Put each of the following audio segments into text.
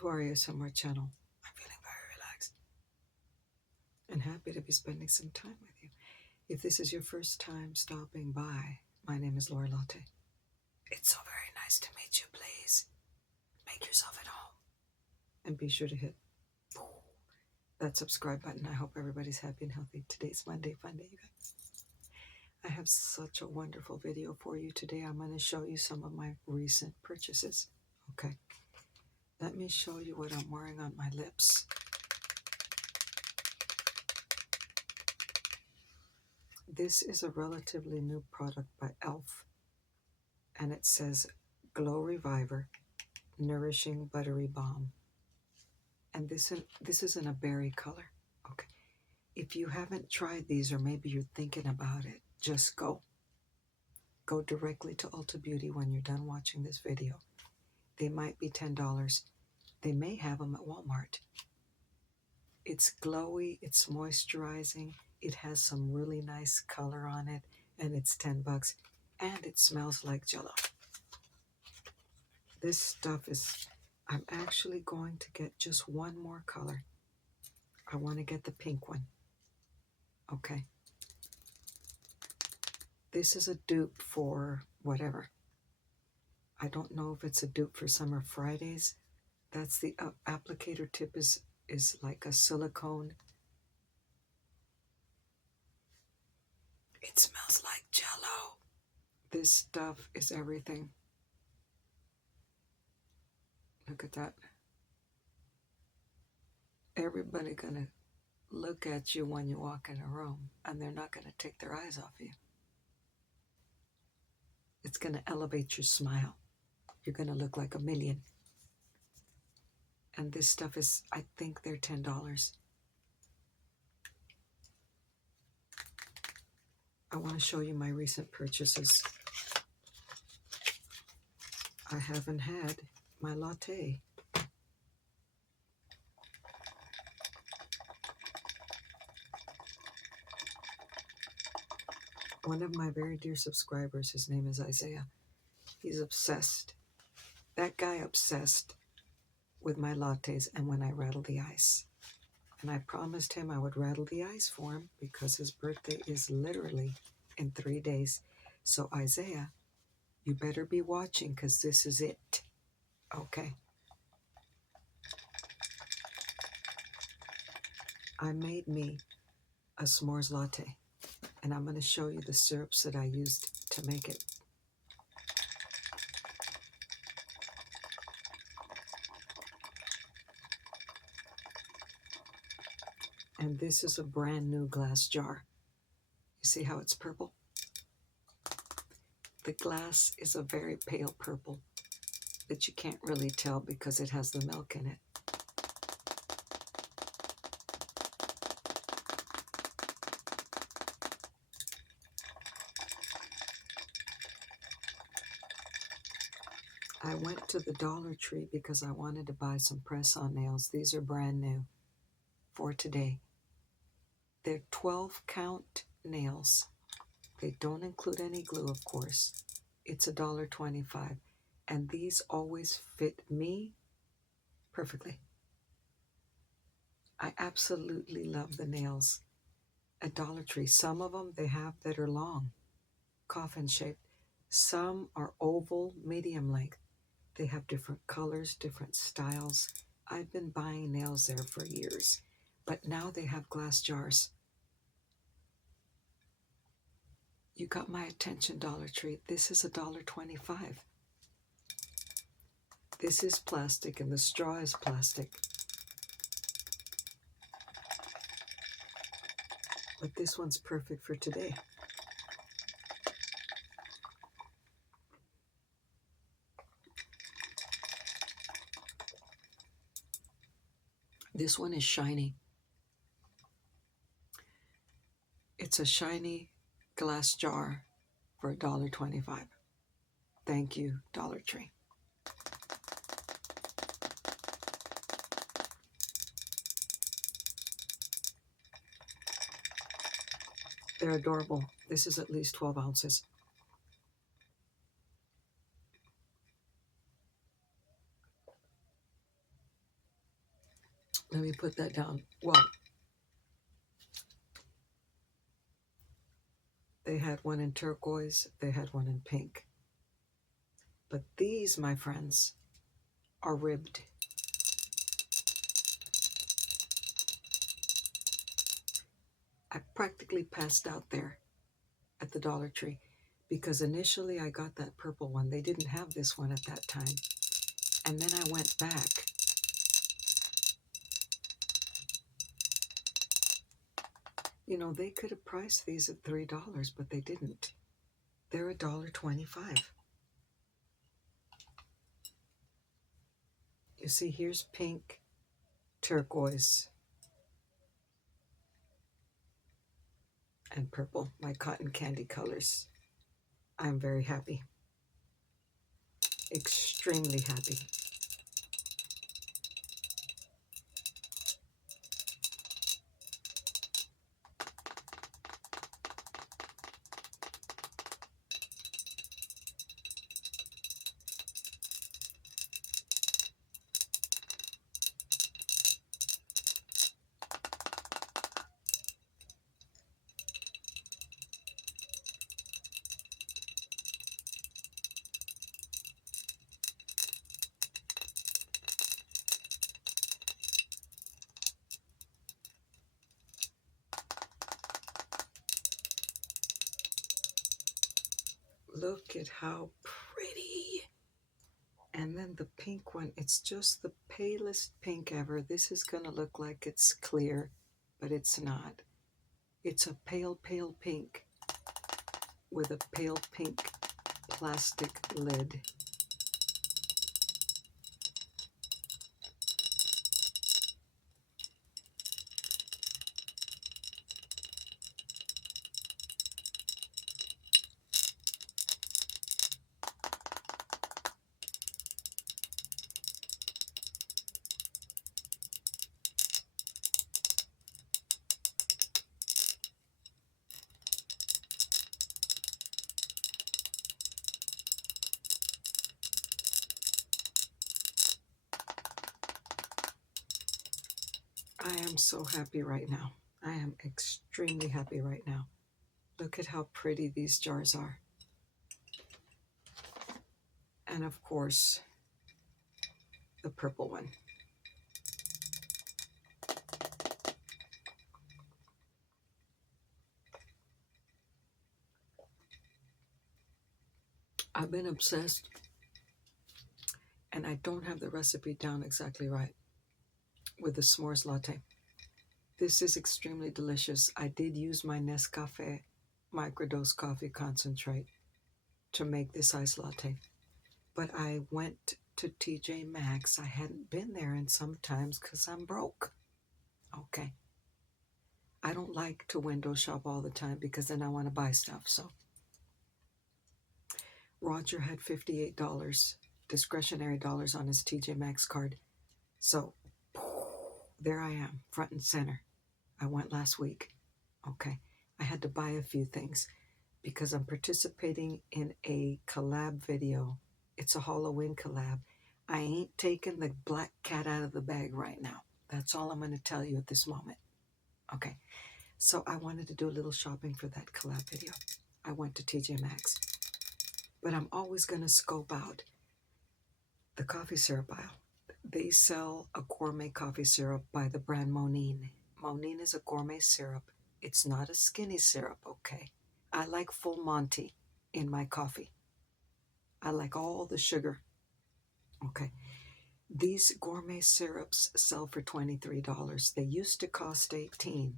to our ASMR channel. I'm feeling very relaxed and happy to be spending some time with you. If this is your first time stopping by, my name is Latte. It's so very nice to meet you. Please make yourself at home and be sure to hit that subscribe button. I hope everybody's happy and healthy. Today's Monday, fun day, you guys. I have such a wonderful video for you today. I'm going to show you some of my recent purchases. Okay, let me show you what I'm wearing on my lips. This is a relatively new product by E.L.F. and it says Glow Reviver Nourishing Buttery Balm. And this is in a berry color. Okay, if you haven't tried these, or maybe you're thinking about it, just go directly to Ulta Beauty when you're done watching this video. They might be $10. They may have them at Walmart. It's glowy, it's moisturizing, it has some really nice color on it, and it's $10, and it smells like Jello. This stuff is, I'm actually going to get just one more color. I want to get the pink one. Okay. This is a dupe for whatever. I don't know if it's a dupe for Summer Fridays. That's the applicator tip is like a silicone. It smells like Jello. This stuff is everything. Look at that. Everybody gonna look at you when you walk in a room, and they're not gonna take their eyes off you. It's gonna elevate your smile. You're gonna look like a million. And this stuff is, I think they're $10. I want to show you my recent purchases. I haven't had my latte. One of my very dear subscribers, his name is Isaiah. He's obsessed. That guy obsessed with my lattes and when I rattle the ice. And I promised him I would rattle the ice for him because his birthday is literally in 3 days. So Isaiah, you better be watching because this is it. Okay. I made me a s'mores latte, and I'm going to show you the syrups that I used to make it. And this is a brand new glass jar. You see how it's purple? The glass is a very pale purple that you can't really tell because it has the milk in it. I went to the Dollar Tree because I wanted to buy some press-on nails. These are brand new for today. They're 12-count nails. They don't include any glue, of course. It's $1.25. And these always fit me perfectly. I absolutely love the nails at Dollar Tree. Some of them they have that are long, coffin shaped. Some are oval, medium length. They have different colors, different styles. I've been buying nails there for years, but now they have glass jars. You got my attention, Dollar Tree. This is $1.25. This is plastic and the straw is plastic. But this one's perfect for today. This one is shiny. It's a shiny glass jar for $1.25. Thank you, Dollar Tree. They're adorable. This is at least 12 ounces. put that down. Well, they had one in turquoise, they had one in pink. But these, my friends, are ribbed. I practically passed out there at the Dollar Tree because initially I got that purple one. They didn't have this one at that time. And then I went back. You know, they could have priced these at $3, but they didn't. They're $1.25. You see, here's pink, turquoise, and purple, my cotton candy colors. I'm very happy. Extremely happy. Look at how pretty. And then the pink one, it's just the palest pink ever. This is going to look like it's clear, but it's not. It's a pale, pale pink with a pale pink plastic lid. I am so happy right now. I am extremely happy right now. Look at how pretty these jars are. And of course, the purple one. I've been obsessed, and I don't have the recipe down exactly right, with the s'mores latte. This is extremely delicious. I did use my Nescafe microdose coffee concentrate to make this iced latte. But I went to TJ Maxx. I hadn't been there in some times because I'm broke. Okay. I don't like to window shop all the time because then I want to buy stuff. So Roger had $58 discretionary dollars on his TJ Maxx card. So there I am, front and center. I went last week. Okay. I had to buy a few things because I'm participating in a collab video. It's a Halloween collab. I ain't taking the black cat out of the bag right now. That's all I'm going to tell you at this moment. Okay. So I wanted to do a little shopping for that collab video. I went to TJ Maxx. But I'm always going to scope out the coffee syrup aisle. They sell a gourmet coffee syrup by the brand Monine. Monine is a gourmet syrup. It's not a skinny syrup, okay? I like full Monty in my coffee. I like all the sugar. Okay. These gourmet syrups sell for $23. They used to cost $18.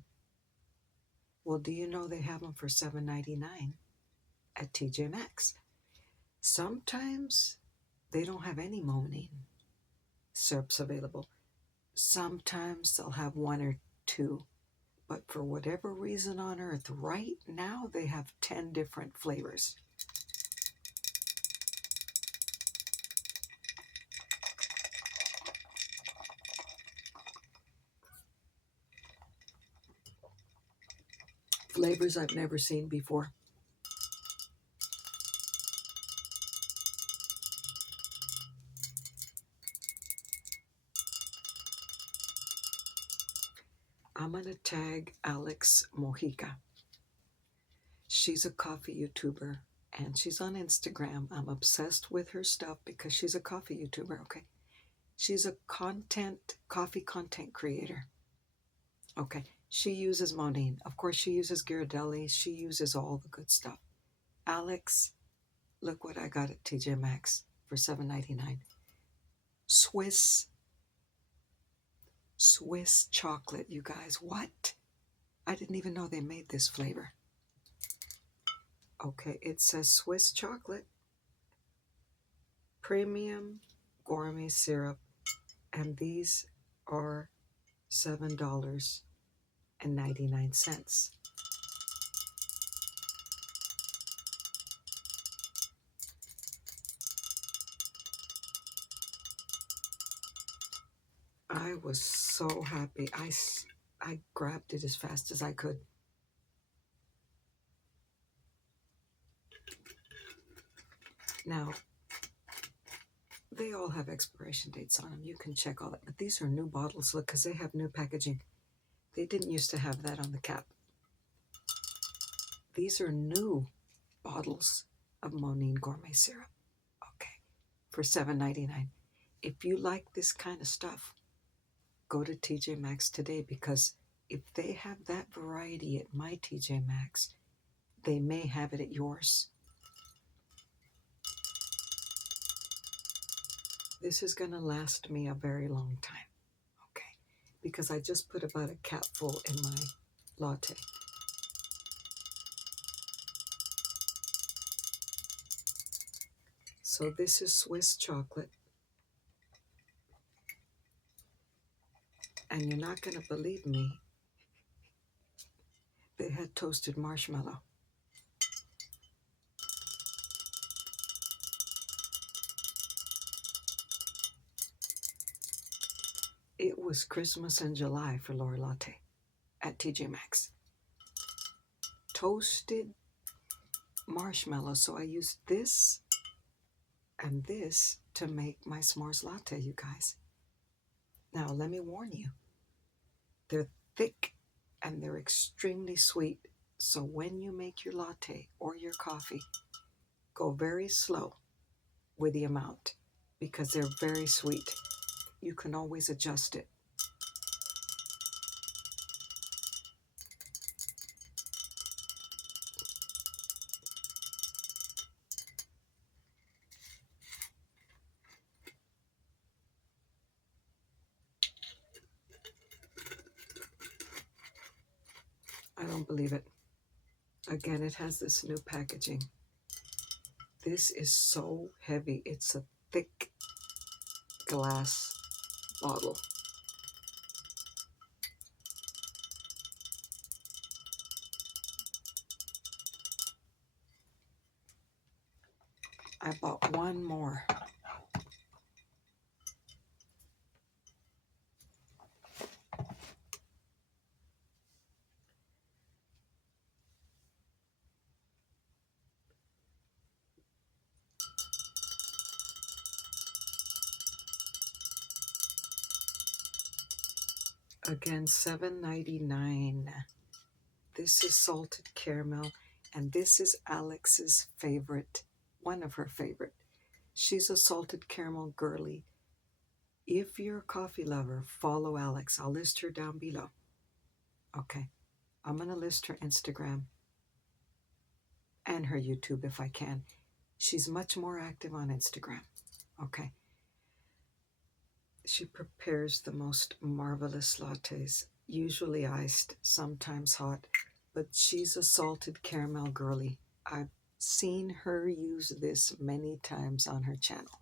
Well, do you know they have them for $7.99 at TJ Maxx? Sometimes they don't have any Monine syrups available. Sometimes they'll have one or two. But for whatever reason on earth, right now they have 10 different flavors. Flavors I've never seen before. is Mojica. She's a coffee YouTuber and she's on Instagram. I'm obsessed with her stuff because she's a coffee YouTuber, okay? She's a coffee content creator. Okay, she uses Monine. Of course, she uses Ghirardelli. She uses all the good stuff. Alex, look what I got at TJ Maxx for $7.99. Swiss chocolate, you guys. What? I didn't even know they made this flavor. Okay, it says Swiss chocolate, premium gourmet syrup, and these are $7.99. I was so happy. I grabbed it as fast as I could. Now, they all have expiration dates on them. You can check all that. But these are new bottles. Look, because they have new packaging. They didn't used to have that on the cap. These are new bottles of Monine Gourmet Syrup. Okay, for $7.99. If you like this kind of stuff, go to TJ Maxx today, because if they have that variety at my TJ Maxx, they may have it at yours. This is going to last me a very long time, okay? Because I just put about a capful in my latte. So this is Swiss chocolate. And you're not going to believe me, they had toasted marshmallow. It was Christmas in July for Lori Latte at TJ Maxx. Toasted marshmallow. So I used this and this to make my s'mores latte, you guys. Now, let me warn you. They're thick and they're extremely sweet. So when you make your latte or your coffee, go very slow with the amount because they're very sweet. You can always adjust it. I don't believe it. Again, it has this new packaging. This is so heavy. It's a thick glass bottle. I bought one more. Again, $7.99. This is salted caramel, and this is Alex's favorite, one of her favorite. She's a salted caramel girly. If you're a coffee lover, follow Alex. I'll list her down below. Okay, I'm going to list her Instagram and her YouTube if I can. She's much more active on Instagram. Okay. She prepares the most marvelous lattes, usually iced, sometimes hot, but she's a salted caramel girly. I've seen her use this many times on her channel.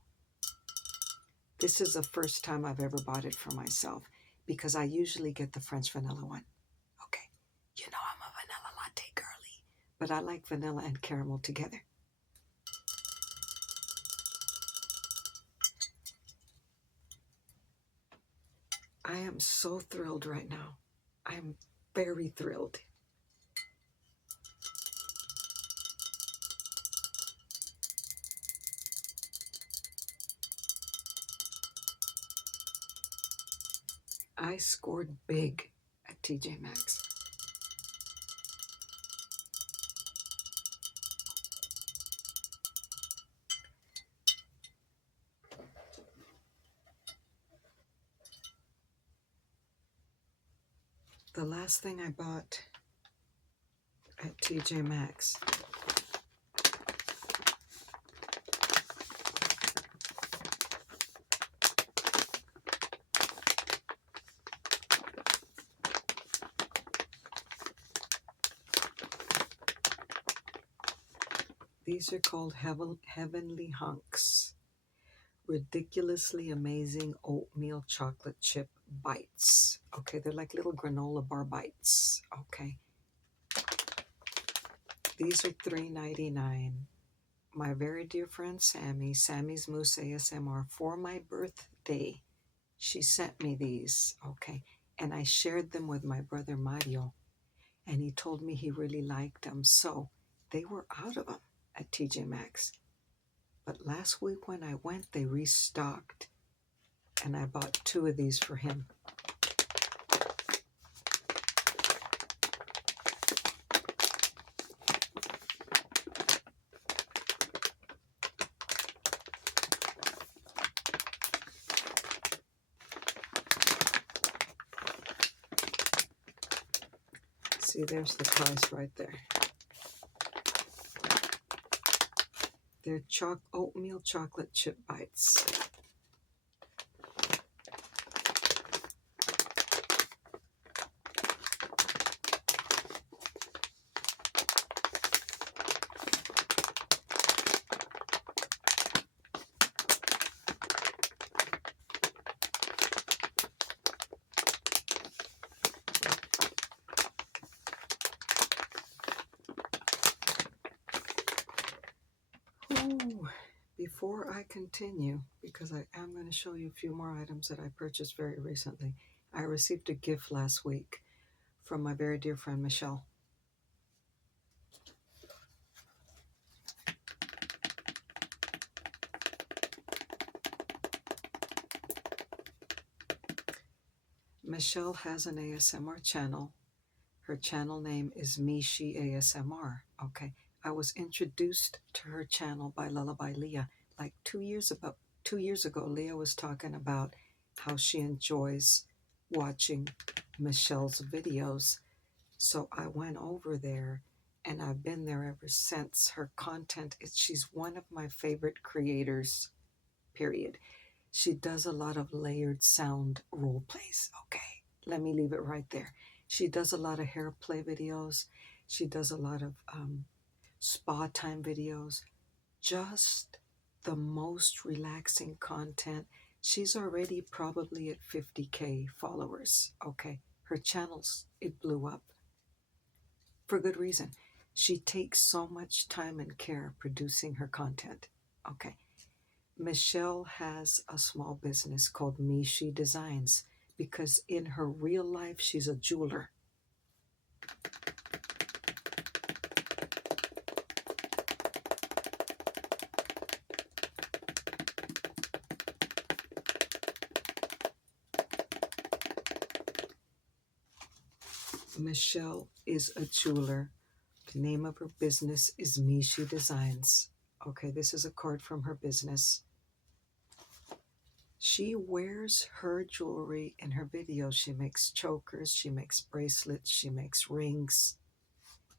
This is the first time I've ever bought it for myself because I usually get the French vanilla one. Okay, you know I'm a vanilla latte girly, but I like vanilla and caramel together. I am so thrilled right now. I'm very thrilled. I scored big at TJ Maxx. The last thing I bought at TJ Maxx these are called Heavenly Hunks. Ridiculously amazing oatmeal chocolate chip bites. Okay, they're like little granola bar bites. Okay. These are $3.99. My very dear friend Sammy's Moose ASMR, for my birthday, she sent me these. Okay. And I shared them with my brother Mario. And he told me he really liked them. So they were out of them at TJ Maxx. But last week when I went, they restocked. And I bought 2 of these for him. See, there's the price right there. They're oatmeal chocolate chip bites. Ooh, before I continue, because I am going to show you a few more items that I purchased very recently, I received a gift last week from my very dear friend Michelle. Michelle has an ASMR channel. Her channel name is MeShe ASMR. Okay, I was introduced to her channel by Lullaby Leah like 2 years ago. 2 years ago, Leah was talking about how she enjoys watching Michelle's videos. So I went over there and I've been there ever since. Her content she's one of my favorite creators, period. She does a lot of layered sound role plays. Okay, let me leave it right there. She does a lot of hair play videos. She does a lot of spa time videos. Just the most relaxing content. She's already probably at 50K followers. Okay, her channels, it blew up for good reason. She takes so much time and care producing her content. Okay. Michelle has a small business called MeShe Designs because in her real life, she's a jeweler. Michelle is a jeweler. The name of her business is MeShe Designs. Okay, this is a card from her business. She wears her jewelry in her videos. She makes chokers, she makes bracelets, she makes rings.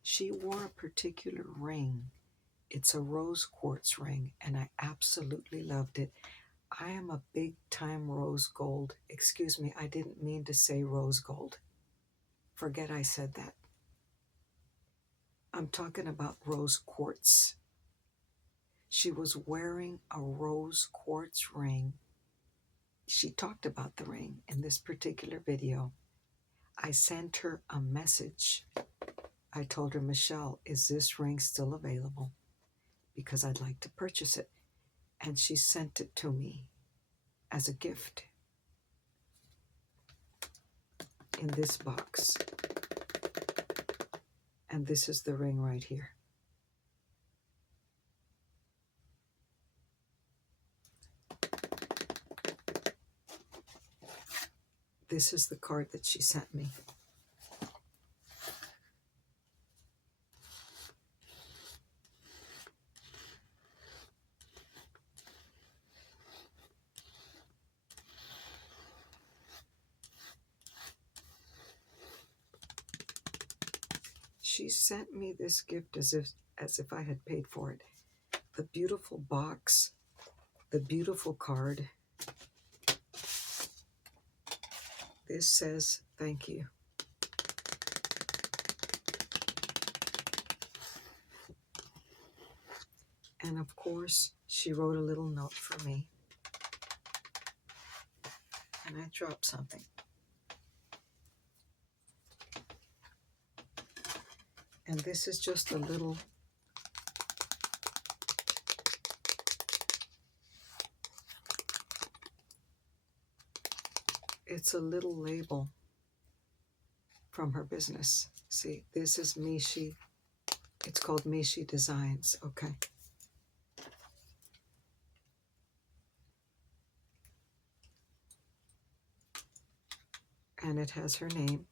She wore a particular ring. It's a rose quartz ring, and I absolutely loved it. I am a big time rose gold. Excuse me, I didn't mean to say rose gold. Forget I said that. I'm talking about rose quartz. She was wearing a rose quartz ring. She talked about the ring in this particular video. I sent her a message. I told her, Michelle, is this ring still available? Because I'd like to purchase it. And she sent it to me as a gift in this box. And this is the ring right here. This is the card that she sent me. she sent me this gift as if I had paid for it. The beautiful box, the beautiful card. This says thank you. And of course, she wrote a little note for me. And I dropped something. And this is just a little, it's a little label from her business. See, this is MeShe. It's called MeShe Designs, okay? And it has her name,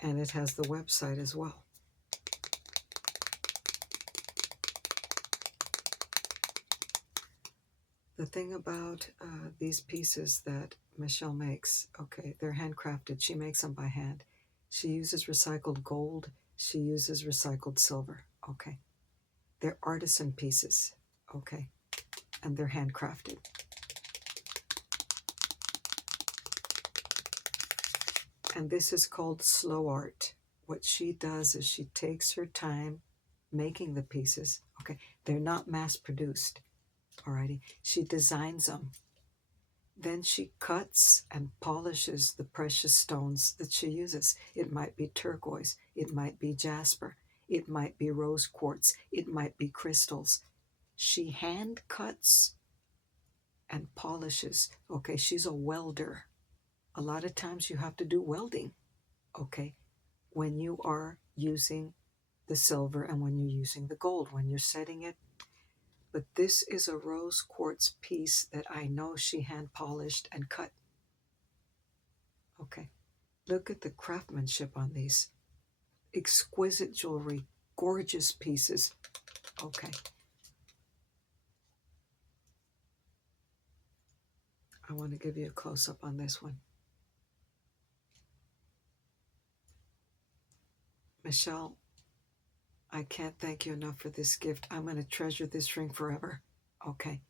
and it has the website as well. The thing about these pieces that Michelle makes, okay, they're handcrafted. She makes them by hand. She uses recycled gold. She uses recycled silver, okay? They're artisan pieces, okay? And they're handcrafted. And this is called slow art. What she does is she takes her time making the pieces, okay? They're not mass produced. Alrighty, she designs them. Then she cuts and polishes the precious stones that she uses. It might be turquoise, it might be jasper, it might be rose quartz, it might be crystals. She hand cuts and polishes. Okay, she's a welder. A lot of times you have to do welding, okay, when you are using the silver and when you're using the gold, when you're setting it. But this is a rose quartz piece that I know she hand polished and cut. Okay, look at the craftsmanship on these. Exquisite jewelry, gorgeous pieces. Okay. I want to give you a close-up on this one. Michelle, I can't thank you enough for this gift. I'm going to treasure this ring forever. Okay.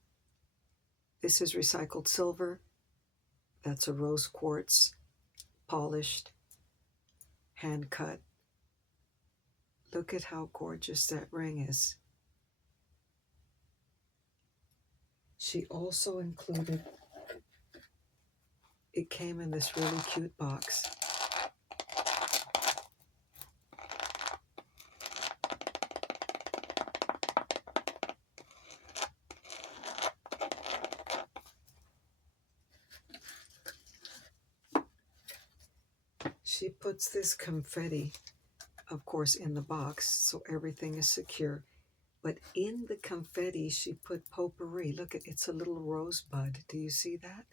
This is recycled silver. That's a rose quartz, polished, hand cut. Look at how gorgeous that ring is. She also included, it came in this really cute box. She puts this confetti, of course, in the box, so everything is secure. But in the confetti, she put potpourri. Look, it's a little rosebud. Do you see that?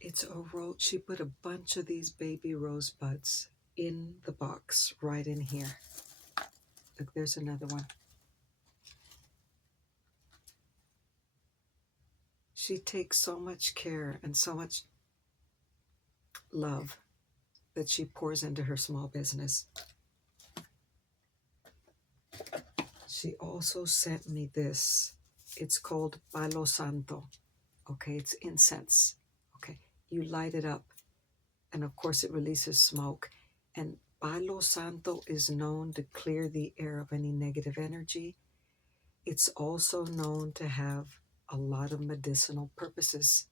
It's a rose. She put a bunch of these baby rosebuds in the box, right in here. Look, there's another one. She takes so much care and so much love that she pours into her small business. She also sent me this. It's called Palo Santo. Okay, it's incense. Okay, you light it up, and of course it releases smoke. And Palo Santo is known to clear the air of any negative energy. It's also known to have a lot of medicinal purposes.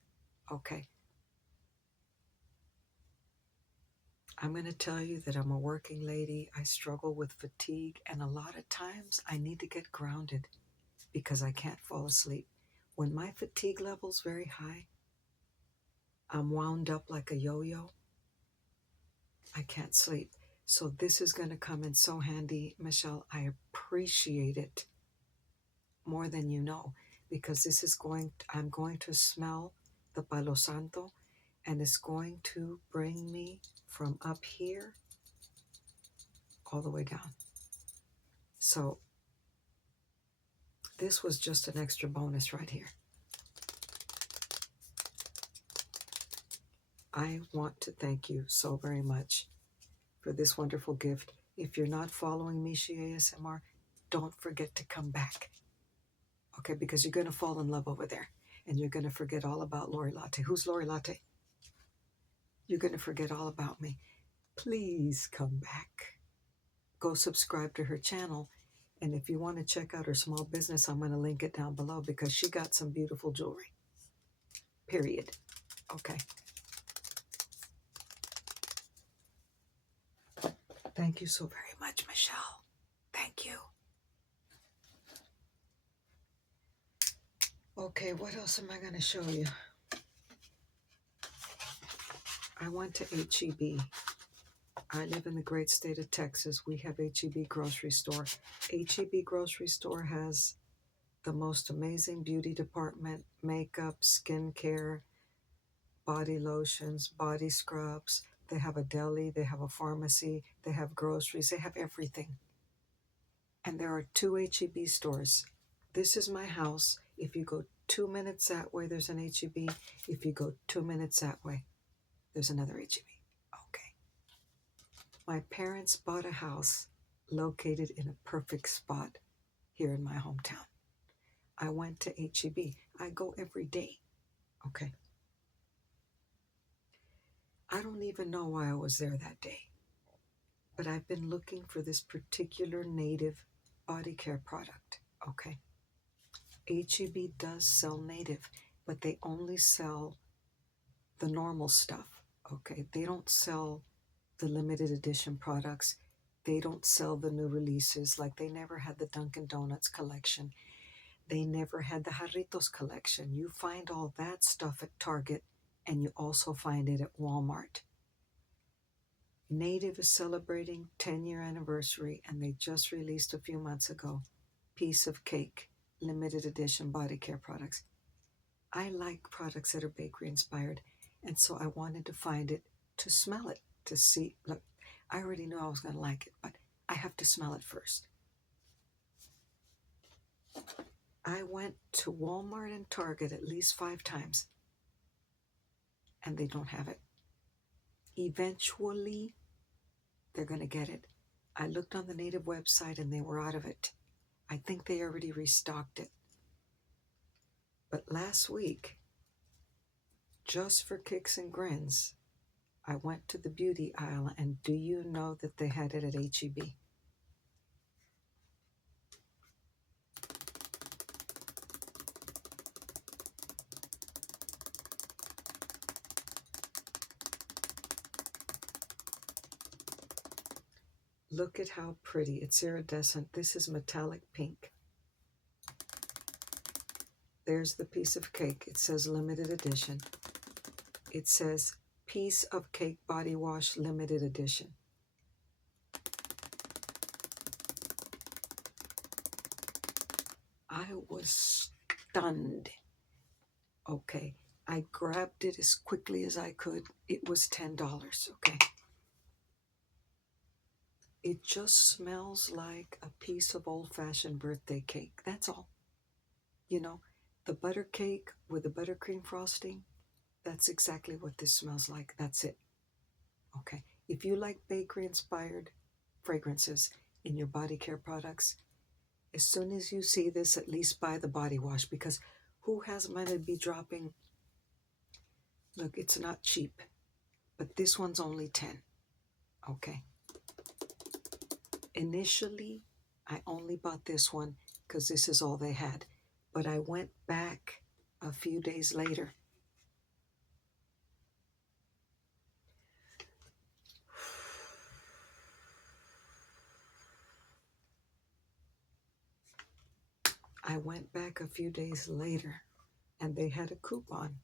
Okay. I'm going to tell you that I'm a working lady. I struggle with fatigue, and a lot of times I need to get grounded because I can't fall asleep. When my fatigue level's very high, I'm wound up like a yo-yo. I can't sleep. So this is going to come in so handy, Michelle. I appreciate it more than you know, because this is I'm going to smell the Palo Santo, and it's going to bring me from up here all the way down. So this was just an extra bonus right here. I want to thank you so very much for this wonderful gift. If you're not following MeShe ASMR, don't forget to come back. Okay, because you're going to fall in love over there. And you're going to forget all about Lori Latte. Who's Lori Latte? You're going to forget all about me. Please come back. Go subscribe to her channel. And if you want to check out her small business, I'm going to link it down below because she got some beautiful jewelry. Period. Okay. Thank you so very much, Michelle. Thank you. Okay, what else am I going to show you? I went to H-E-B. I live in the great state of Texas. We have H-E-B grocery store. H-E-B grocery store has the most amazing beauty department, makeup, skincare, body lotions, body scrubs. They have a deli, they have a pharmacy, they have groceries, they have everything. And there are 2 H-E-B stores. This is my house. If you go 2 minutes that way, there's an H-E-B. If you go 2 minutes that way, there's another H-E-B. Okay. My parents bought a house located in a perfect spot here in my hometown. I went to H-E-B. I go every day. Okay. I don't even know why I was there that day, but I've been looking for this particular native body care product. Okay. H-E-B does sell native, but they only sell the normal stuff. Okay. They don't sell the limited edition products. They don't sell the new releases. Like they never had the Dunkin' Donuts collection. They never had the Jarritos collection. You find all that stuff at Target, and you also find it at Walmart. Native is celebrating 10-year anniversary, and they just released a few months ago Piece of Cake limited edition body care products. I like products that are bakery inspired, and so I wanted to find it, to smell it, to see. Look, I already knew I was going to like it, but I have to smell it first. I went to Walmart and Target at least 5 times, and they don't have it. Eventually, they're going to get it. I looked on the native website, and they were out of it. I think they already restocked it. But last week, just for kicks and grins, I went to the beauty aisle, and do you know that they had it at H-E-B? Look at how pretty. It's iridescent. This is metallic pink. There's the piece of cake. It says limited edition. It says Piece of Cake Body Wash limited edition. I was stunned. Okay, I grabbed it as quickly as I could. It was $10, okay? It just smells like a piece of old-fashioned birthday cake. That's all. You know, the butter cake with the buttercream frosting, that's exactly what this smells like. That's it. Okay. If you like bakery-inspired fragrances in your body care products, as soon as you see this, at least buy the body wash, because who has money to be dropping? Look, it's not cheap, but this one's only 10. Okay. Initially, I only bought this one because this is all they had. But I went back a few days later. I went back a few days later, and they had a coupon.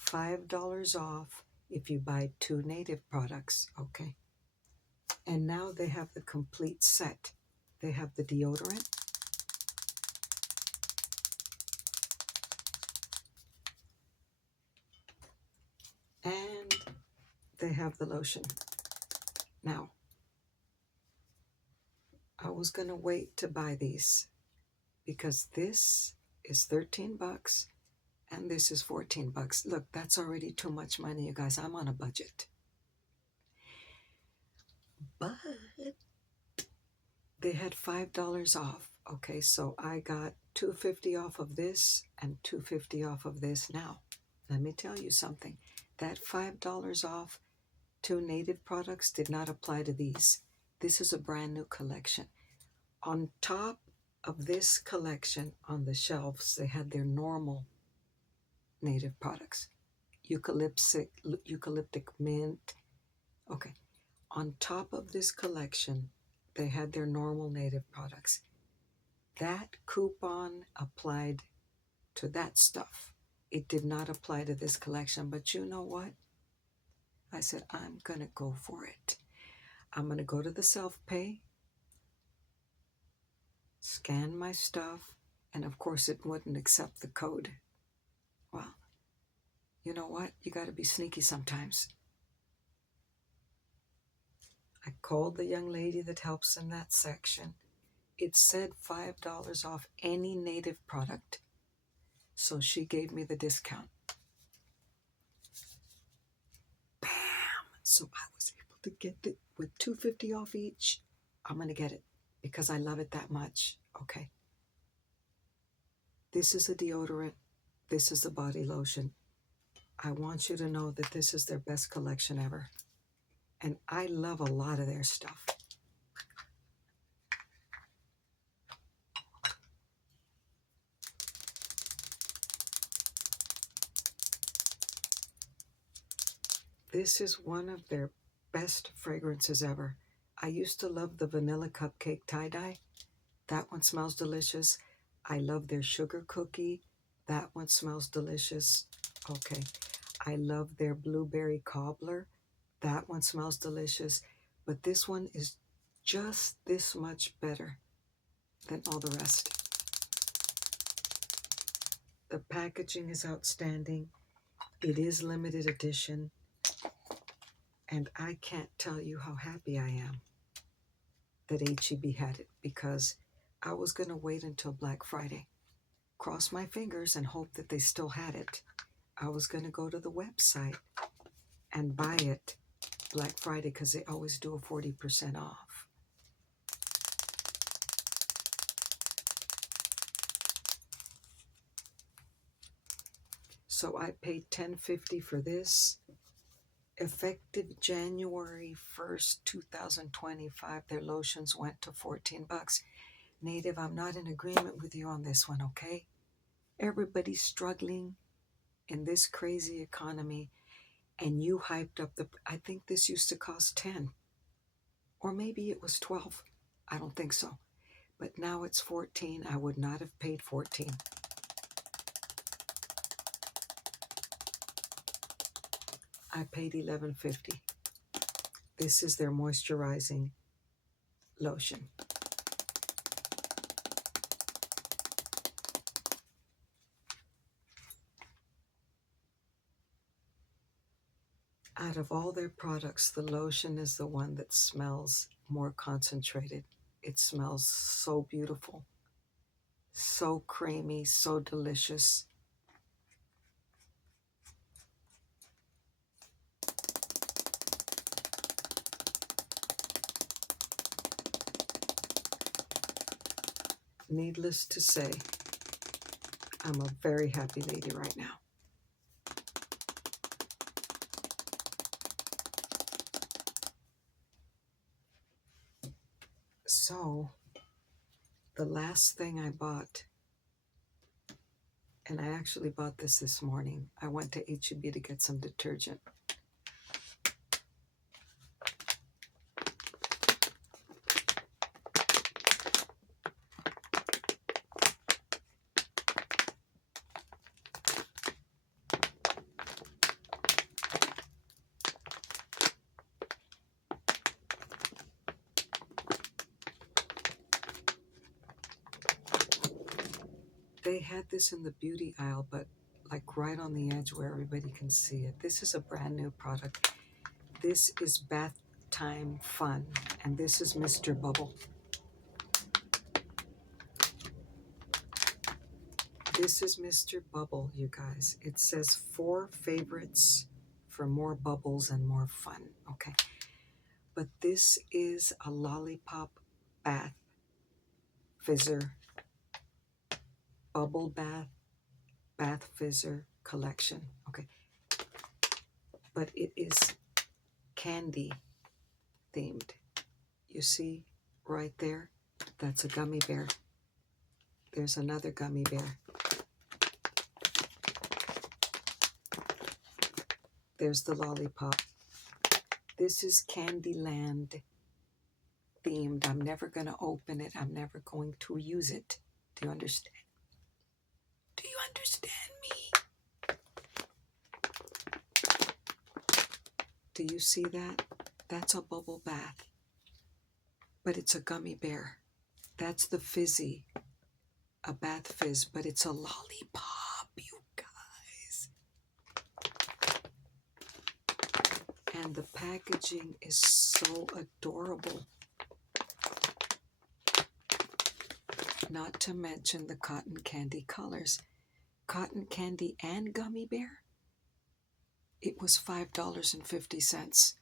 $5 off if you buy 2 native products, okay? And now they have the complete set. They have the deodorant. And they have the lotion. Now, I was going to wait to buy these because this is 13 bucks and this is 14 bucks. Look, that's already too much money, you guys. I'm on a budget. but they had $5 off. Okay, so I got $2.50 off of this and $2.50 off of this. Now, let me tell you something. That $5 off 2 native products did not apply to these. This is a brand new collection. On top of this collection, on the shelves, they had their normal native products. Eucalyptic mint. Okay. On top of this collection, they had their normal native products. That coupon applied to that stuff. It did not apply to this collection. But you know what? I said, I'm going to go for it. I'm going to go to the self-pay, scan my stuff, and of course it wouldn't accept the code. Well, you know what? You got to be sneaky sometimes. I called the young lady that helps in that section. It said $5 off any native product. So she gave me the discount. Bam! So I was able to get it with $2.50 off each. I'm going to get it because I love it that much. Okay. This is a deodorant. This is a body lotion. I want you to know that this is their best collection ever. And I love a lot of their stuff. This is one of their best fragrances ever. I used to love the vanilla cupcake tie-dye. That one smells delicious. I love their sugar cookie. That one smells delicious. Okay. I love their blueberry cobbler. That one smells delicious. But this one is just this much better than all the rest. The packaging is outstanding. It is limited edition. And I can't tell you how happy I am that H-E-B had it, because I was going to wait until Black Friday, cross my fingers and hope that they still had it. I was going to go to the website and buy it Black Friday because they always do a 40% off. So I paid $10.50 for this. Effective January 1st, 2025, their lotions went to $14. Native, I'm not in agreement with you on this one, okay? Everybody's struggling in this crazy economy, and you hyped up I think this used to cost 10, or maybe it was 12. I don't think so. But now it's 14. I would not have paid 14. I paid $11.50. This is their moisturizing lotion. Out of all their products, the lotion is the one that smells more concentrated. It smells so beautiful, so creamy, so delicious. Needless to say, I'm a very happy lady right now. So, the last thing I bought, and I actually bought this morning. I went to H-E-B to get some detergent. They had this in the beauty aisle, but like right on the edge where everybody can see it. This is a brand new product. This is Bath Time Fun, and this is Mr. Bubble. This is Mr. Bubble, you guys. It says 4 favorites for more bubbles and more fun. Okay. but this is a lollipop bath fizzer, bubble bath fizzer collection. Okay, but it is candy themed. You see right there? That's a gummy bear. There's another gummy bear. There's the lollipop. This is Candyland themed. I'm never going to open it. I'm never going to use it. Do you understand? Do you understand me? Do you see that? That's a bubble bath. But it's a gummy bear. That's the fizzy. A bath fizz, but it's a lollipop, you guys. And the packaging is so adorable. Not to mention the cotton candy colors. Cotton candy and gummy bear, it was $5.50.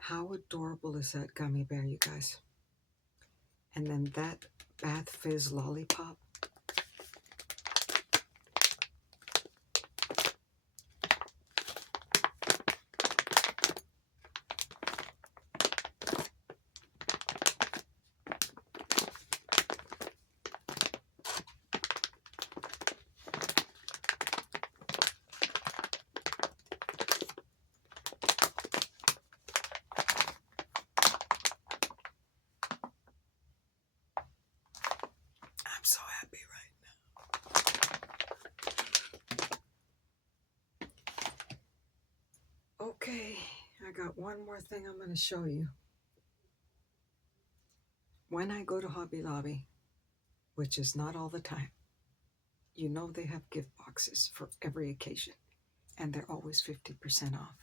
How adorable is that gummy bear, you guys? And then that bath fizz lollipop. I'm so happy right now. Okay, I got one more thing I'm going to show you. When I go to Hobby Lobby, which is not all the time, you know they have gift boxes for every occasion, and they're always 50% off.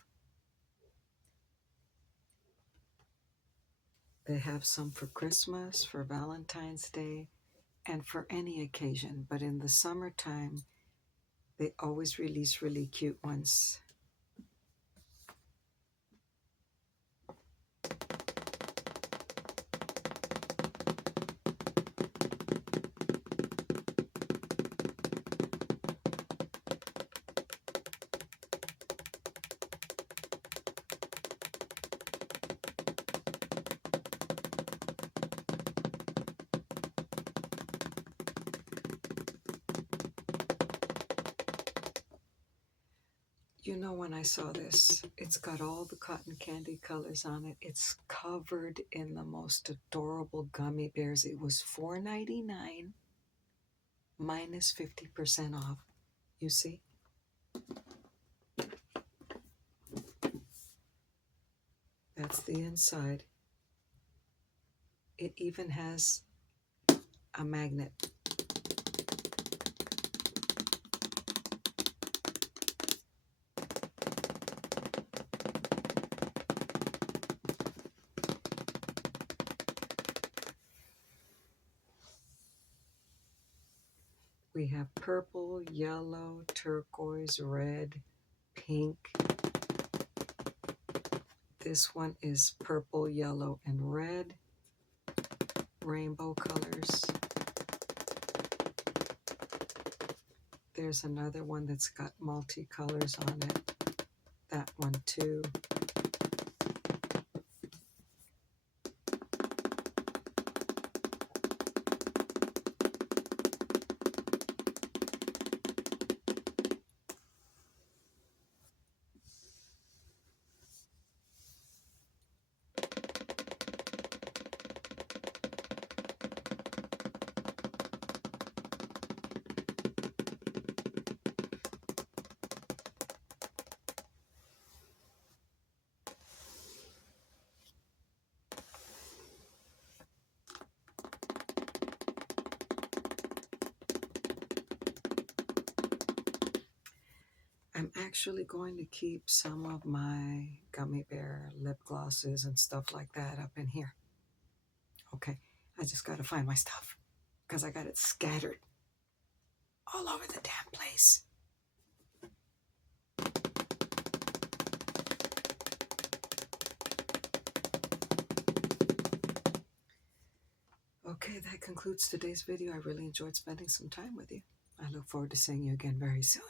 They have some for Christmas, for Valentine's Day, and for any occasion. But in the summertime, they always release really cute ones. You know, when I saw this, it's got all the cotton candy colors on it. It's covered in the most adorable gummy bears. It was $4.99 minus 50% off. You see? That's the inside. It even has a magnet. We have purple, yellow, turquoise, red, pink. This one is purple, yellow, and red. Rainbow colors. There's another one that's got multicolors on it. That one too. I'm actually going to keep some of my gummy bear lip glosses and stuff like that up in here. I just got to find my stuff because I got it scattered all over the damn place. Okay, that concludes today's video. I really enjoyed spending some time with you. I look forward to seeing you again very soon.